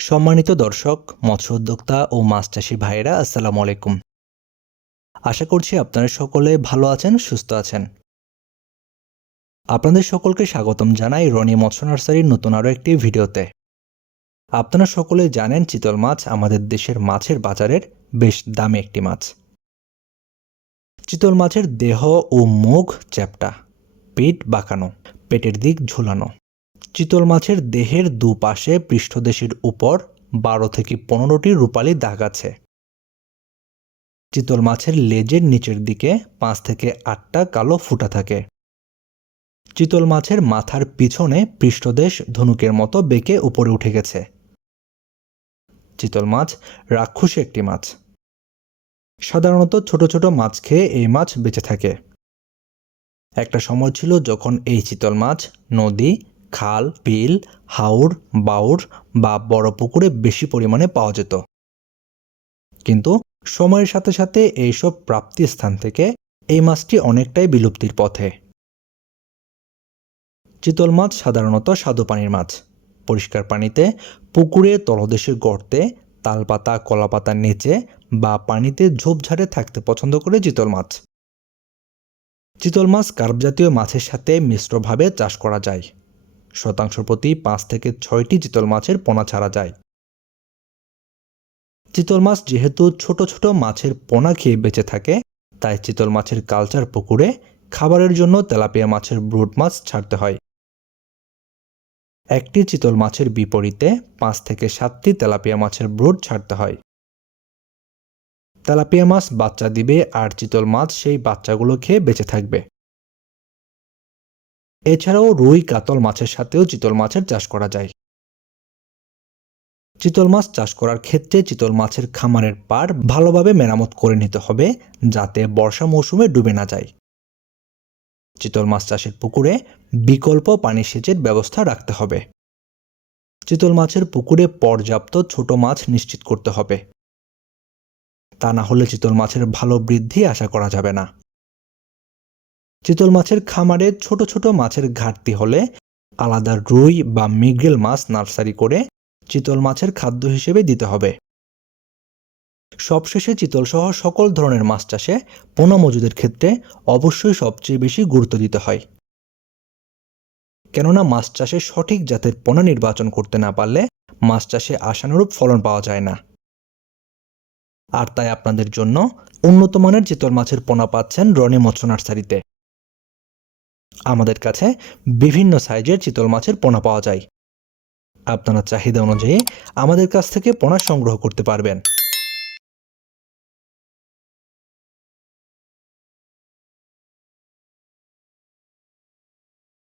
সম্মানিত দর্শক, মৎস্য উদ্যোক্তা ও মাছ চাষী ভাইয়েরা, আসসালামু আলাইকুম। আশা করছি আপনারা সকলে ভালো আছেন, সুস্থ আছেন। আপনাদের সকলকে স্বাগতম জানাই রনি মৎস্য নার্সারির নতুন আরও একটি ভিডিওতে। আপনারা সকলে জানেন চিতল মাছ আমাদের দেশের মাছের বাজারের বেশ দামি একটি মাছ। চিতল মাছের দেহ ও মুখ চ্যাপ্টা, পেট বাঁকানো, পেটের দিক ঝুলানো। চিতল মাছের দেহের দুপাশে পৃষ্ঠদেশের উপর 12 থেকে 15টি রূপালী দাগ আছে। চিতল মাছের লেজের নিচের দিকে 5 থেকে 8টা কালো ফুটা থাকে। চিতল মাছের মাথার পিছনে পৃষ্ঠদেশ ধনুকের মতো বেঁকে উপরে উঠে গেছে। চিতল মাছ রাক্ষসী একটি মাছ। সাধারণত ছোট ছোট মাছ খেয়ে এই মাছ বেঁচে থাকে। একটা সময় ছিল যখন এই চিতল মাছ নদী, খাল, বিল, হাওর, বাওর বা বড় পুকুরে বেশি পরিমাণে পাওয়া যেত। কিন্তু সময়ের সাথে সাথে এইসব প্রাপ্তি স্থান থেকে এই মাছটি অনেকটাই বিলুপ্তির পথে। চিতল মাছ সাধারণত স্বাদু পানির মাছ। পরিষ্কার পানিতে, পুকুরে, তলদেশের গর্তে, তালপাতা, কলাপাতার নিচে বা পানিতে ঝোপঝাড়ে থাকতে পছন্দ করে চিতল মাছ। চিতল মাছ কার্প জাতীয় মাছের সাথে মিশ্রভাবে চাষ করা যায়। শতাংশ প্রতি 5 থেকে 6টি চিতল মাছের পোনা ছাড়া যায়। চিতল মাছ যেহেতু ছোট ছোট মাছের পোনা খেয়ে বেঁচে থাকে, তাই চিতল মাছের কালচার পুকুরে খাবারের জন্য তেলাপিয়া মাছের ব্রুড মাছ ছাড়তে হয়। একটি চিতল মাছের বিপরীতে 5 থেকে 7টি তেলাপিয়া মাছের ব্রুড ছাড়তে হয়। তেলাপিয়া মাছ বাচ্চা দিবে আর চিতল মাছ সেই বাচ্চাগুলো খেয়ে বেঁচে থাকবে। এছাড়াও রুই, কাতল মাছের সাথেও চিতল মাছের চাষ করা যায়। চিতল মাছ চাষ করার ক্ষেত্রে চিতল মাছের খামারের পাড় ভালোভাবে মেরামত করে নিতে হবে, যাতে বর্ষা মৌসুমে ডুবে না যায়। চিতল মাছ চাষের পুকুরে বিকল্প পানি সেচের ব্যবস্থা রাখতে হবে। চিতল মাছের পুকুরে পর্যাপ্ত ছোট মাছ নিশ্চিত করতে হবে। তা না হলে চিতল মাছের ভালো বৃদ্ধি আশা করা যাবে না। চিতল মাছের খামারে ছোট ছোট মাছের ঘাটতি হলে আলাদা রুই বা মৃগেল মাছ নার্সারি করে চিতল মাছের খাদ্য হিসেবে দিতে হবে। সবশেষে চিতল সহ সকল ধরনের মাছ চাষে পোনা মজুদের ক্ষেত্রে অবশ্যই সবচেয়ে বেশি গুরুত্ব দিতে হয়। কেননা মাছ চাষে সঠিক জাতের পোনা নির্বাচন করতে না পারলে মাছ চাষে আশানুরূপ ফলন পাওয়া যায় না। আর তাই আপনাদের জন্য উন্নত মানের চিতল মাছের পোনা পাচ্ছেন রনি মৎস্য নার্সারিতে। আমাদের কাছে বিভিন্ন সাইজের চিতল মাছের পোনা পাওয়া যায়। আপনারা চাহিদা অনুযায়ী আমাদের কাছ থেকে পোনা সংগ্রহ করতে পারবেন।